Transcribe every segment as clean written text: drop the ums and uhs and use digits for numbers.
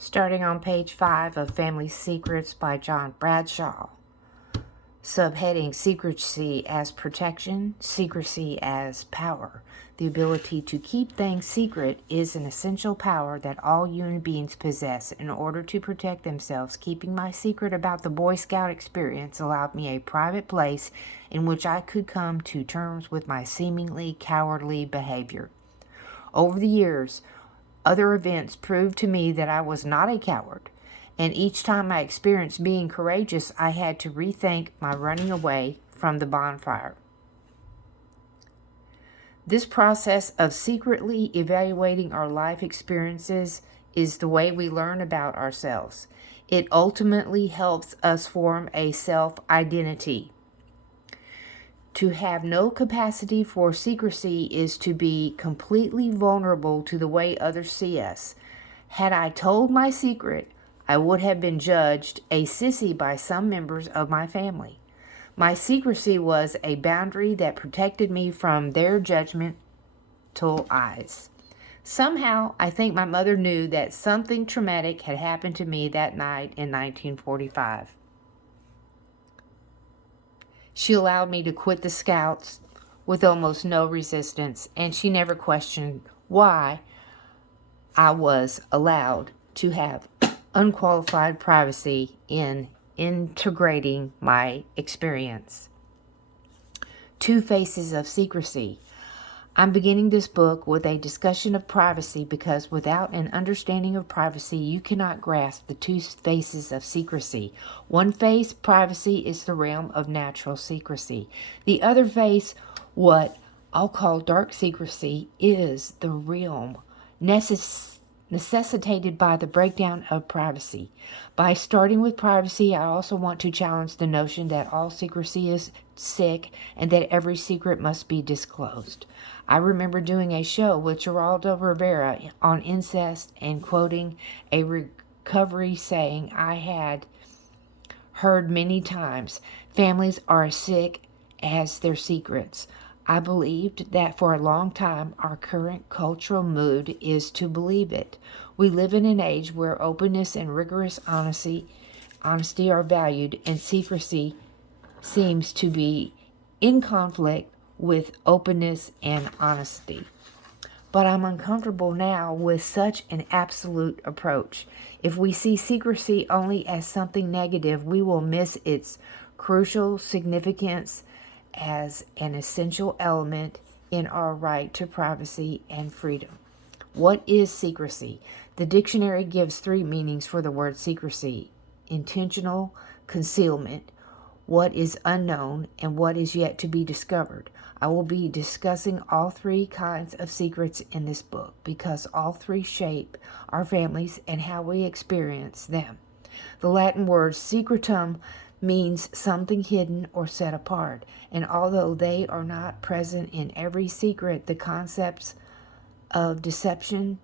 Starting on page 5 of Family Secrets by John Bradshaw. Subheading: Secrecy as Protection, Secrecy as Power. The ability to keep things secret is an essential power that all human beings possess. In order to protect themselves, keeping my secret about the Boy Scout experience allowed me a private place in which I could come to terms with my seemingly cowardly behavior. Over the years, other events proved to me that I was not a coward, and each time I experienced being courageous, I had to rethink my running away from the bonfire. This process of secretly evaluating our life experiences is the way we learn about ourselves. It ultimately helps us form a self-identity. To have no capacity for secrecy is to be completely vulnerable to the way others see us. Had I told my secret, I would have been judged a sissy by some members of my family. My secrecy was a boundary that protected me from their judgmental eyes. Somehow, I think my mother knew that something traumatic had happened to me that night in 1945. She allowed me to quit the Scouts with almost no resistance, and she never questioned why I was allowed to have unqualified privacy in integrating my experience. Two Faces of Secrecy. I'm beginning this book with a discussion of privacy because without an understanding of privacy, you cannot grasp the two faces of secrecy. One face, privacy, is the realm of natural secrecy. The other face, what I'll call dark secrecy, is the realm necessitated by the breakdown of privacy. By starting with privacy, I also want to challenge the notion that all secrecy is sick and that every secret must be disclosed. I remember doing a show with Geraldo Rivera on incest and quoting a recovery saying I had heard many times: families are as sick as their secrets. I believed that for a long time. Our current cultural mood is to believe it. We live in an age where openness and rigorous honesty are valued, and secrecy seems to be in conflict with openness and honesty. But I'm uncomfortable now with such an absolute approach. If we see secrecy only as something negative, we will miss its crucial significance as an essential element in our right to privacy and freedom. What is secrecy? The dictionary gives 3 meanings for the word secrecy: intentional concealment, what is unknown, and what is yet to be discovered. I will be discussing all 3 kinds of secrets in this book because all 3 shape our families and how we experience them. The Latin word secretum means something hidden or set apart, and although they are not present in every secret, the concepts of deception,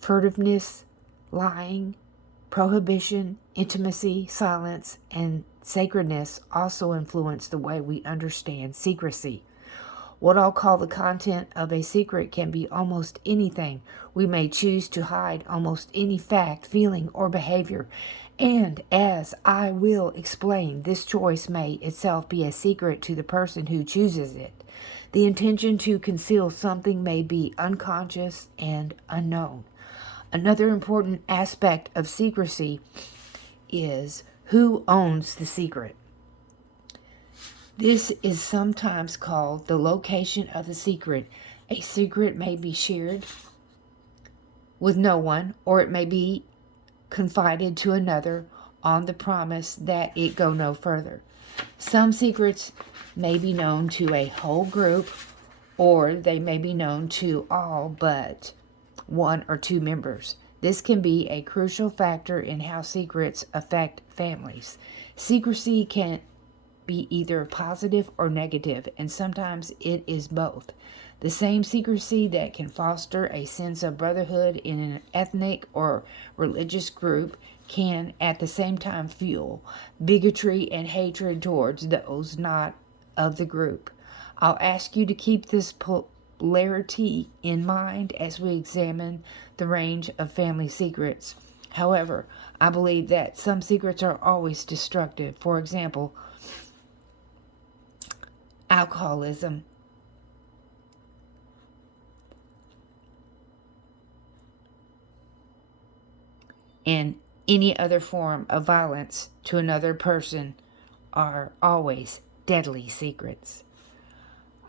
furtiveness, lying, prohibition, intimacy, silence, and sacredness also influence the way we understand secrecy. What I'll call the content of a secret can be almost anything. We may choose to hide almost any fact, feeling, or behavior. And as I will explain, this choice may itself be a secret to the person who chooses it. The intention to conceal something may be unconscious and unknown. Another important aspect of secrecy is who owns the secret. This is sometimes called the location of the secret. A secret may be shared with no one, or it may be confided to another on the promise that it go no further. Some secrets may be known to a whole group, or they may be known to all but 1 or 2 members. This can be a crucial factor in how secrets affect families. Secrecy can be either positive or negative, and sometimes it is both. The same secrecy that can foster a sense of brotherhood in an ethnic or religious group can at the same time fuel bigotry and hatred towards those not of the group. I'll ask you to keep this exemplarity in mind as we examine the range of family secrets. However, I believe that some secrets are always destructive. For example, alcoholism and any other form of violence to another person are always deadly secrets.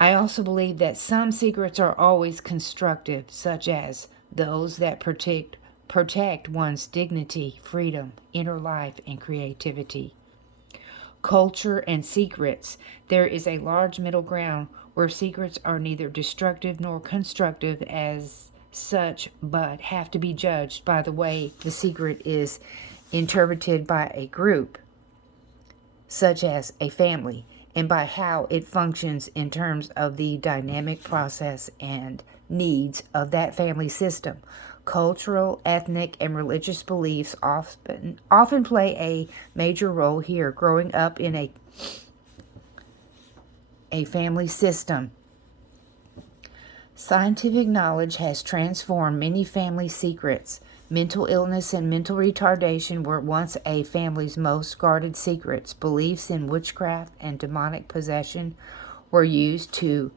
I also believe that some secrets are always constructive, such as those that protect one's dignity, freedom, inner life, and creativity. Culture and secrets. There is a large middle ground where secrets are neither destructive nor constructive as such, but have to be judged by the way the secret is interpreted by a group, such as a family, and by how it functions in terms of the dynamic process and needs of that family system. Cultural, ethnic, and religious beliefs often play a major role here. Growing up in a family system, scientific knowledge has transformed many family secrets. Mental illness and mental retardation were once a family's most guarded secrets. Beliefs in witchcraft and demonic possession were used to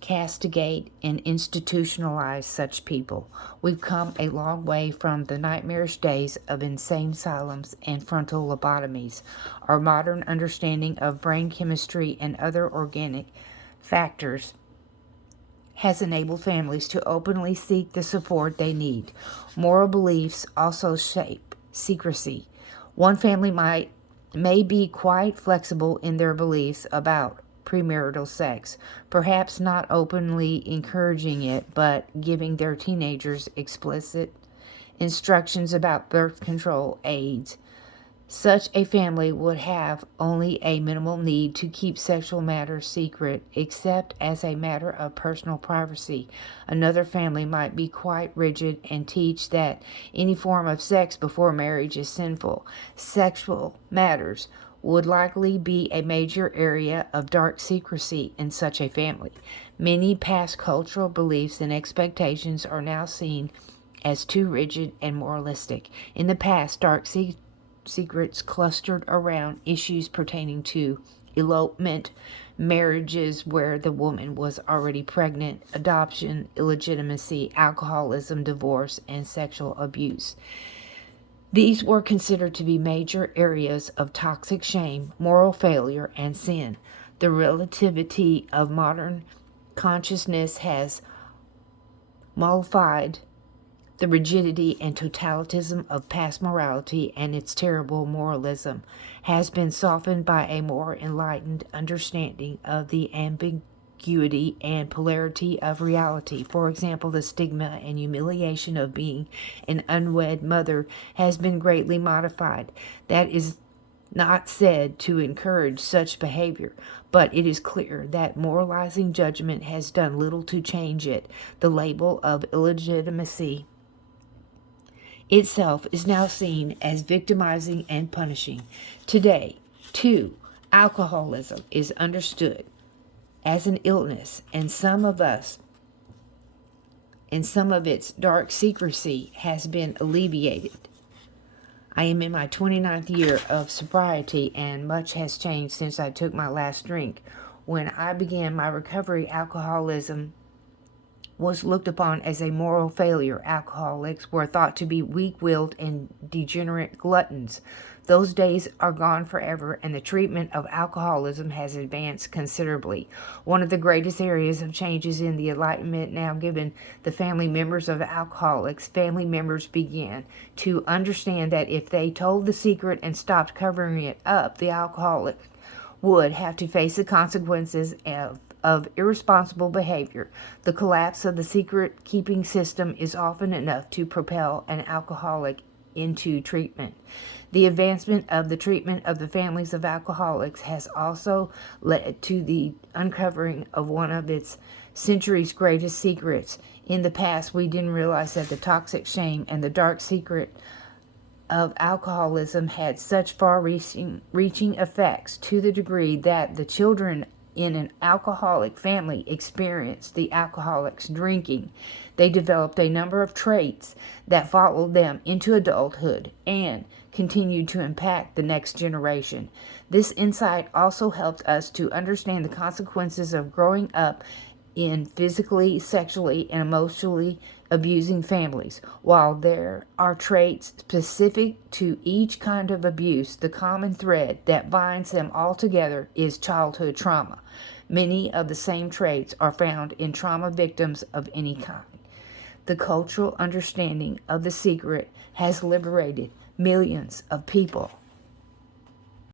castigate and institutionalize such people. We've come a long way from the nightmarish days of insane asylums and frontal lobotomies. Our modern understanding of brain chemistry and other organic factors has enabled families to openly seek the support they need. Moral beliefs also shape secrecy. One family may be quite flexible in their beliefs about premarital sex, perhaps not openly encouraging it, but giving their teenagers explicit instructions about birth control aids. Such a family would have only a minimal need to keep sexual matters secret, except as a matter of personal privacy. Another family might be quite rigid and teach that any form of sex before marriage is sinful. Sexual matters would likely be a major area of dark secrecy in such a family. Many past cultural beliefs and expectations are now seen as too rigid and moralistic. In the past, dark secrets clustered around issues pertaining to elopement, marriages where the woman was already pregnant, adoption, illegitimacy, alcoholism, divorce, and sexual abuse. These were considered to be major areas of toxic shame, moral failure, and sin. The relativity of modern consciousness has mollified the rigidity and totalitism of past morality, and its terrible moralism has been softened by a more enlightened understanding of the ambiguity and polarity of reality. For example, the stigma and humiliation of being an unwed mother has been greatly modified. That is not said to encourage such behavior, but it is clear that moralizing judgment has done little to change it. The label of illegitimacy itself is now seen as victimizing and punishing. Today, too, alcoholism is understood as an illness, and some of its dark secrecy has been alleviated. I am in my 29th year of sobriety, and much has changed since I took my last drink. When I began my recovery, alcoholism was looked upon as a moral failure. Alcoholics were thought to be weak-willed and degenerate gluttons. Those days are gone forever, and the treatment of alcoholism has advanced considerably. One of the greatest areas of changes in the enlightenment now given the family members of alcoholics. Family members began to understand that if they told the secret and stopped covering it up, the alcoholic would have to face the consequences of irresponsible behavior. The collapse of the secret-keeping system is often enough to propel an alcoholic into treatment. The advancement of the treatment of the families of alcoholics has also led to the uncovering of one of its century's greatest secrets. In the past, we didn't realize that the toxic shame and the dark secret of alcoholism had such far-reaching effects, to the degree that the children in an alcoholic family experienced the alcoholics drinking, they developed a number of traits that followed them into adulthood and continued to impact the next generation. This insight also helped us to understand the consequences of growing up in physically, sexually, and emotionally abusing families. While there are traits specific to each kind of abuse, the common thread that binds them all together is childhood trauma. Many of the same traits are found in trauma victims of any kind. The cultural understanding of The Secret has liberated millions of people